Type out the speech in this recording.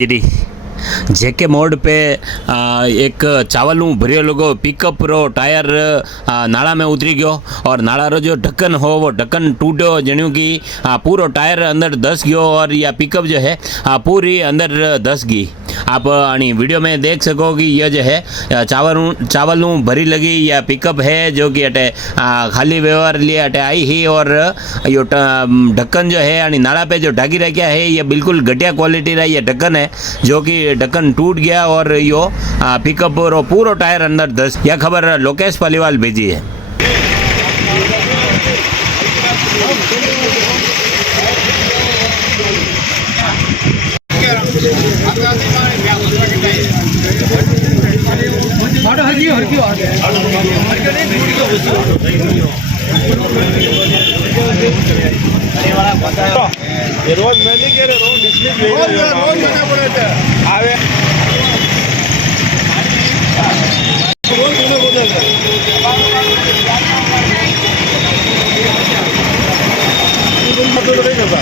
गिरी जेके मोड़ पे एक चावल भरियो पिकअप रो टायर नाला में उतरी गयो और नाला रो जो ढक्कन हो वो ढक्कन टूटो जणियों की पूरो टायर अंदर धस गयो और या पिकअप जो है पूरी अंदर धस गई। आप आनी वीडियो में देख सको कि यह जो है चावल भरी लगी या पिकअप है जो कि अटे खाली व्यवहार लिए अटे आई ही और यो ढक्कन जो है आनी नाला पे जो ढाकी रखा है ये बिल्कुल घटिया क्वालिटी रहा ये ढक्कन है जो कि ढक्कन टूट गया और यो पिकअप रो पूरो टायर अंदर धस। यह खबर लोकेश पालीवाल भेजी है। रोज मैंने कह रहे रोज इसलिए रोज मना पड़े थे आवे रोज दोनों बोलते थे तुम मतलब नहीं करता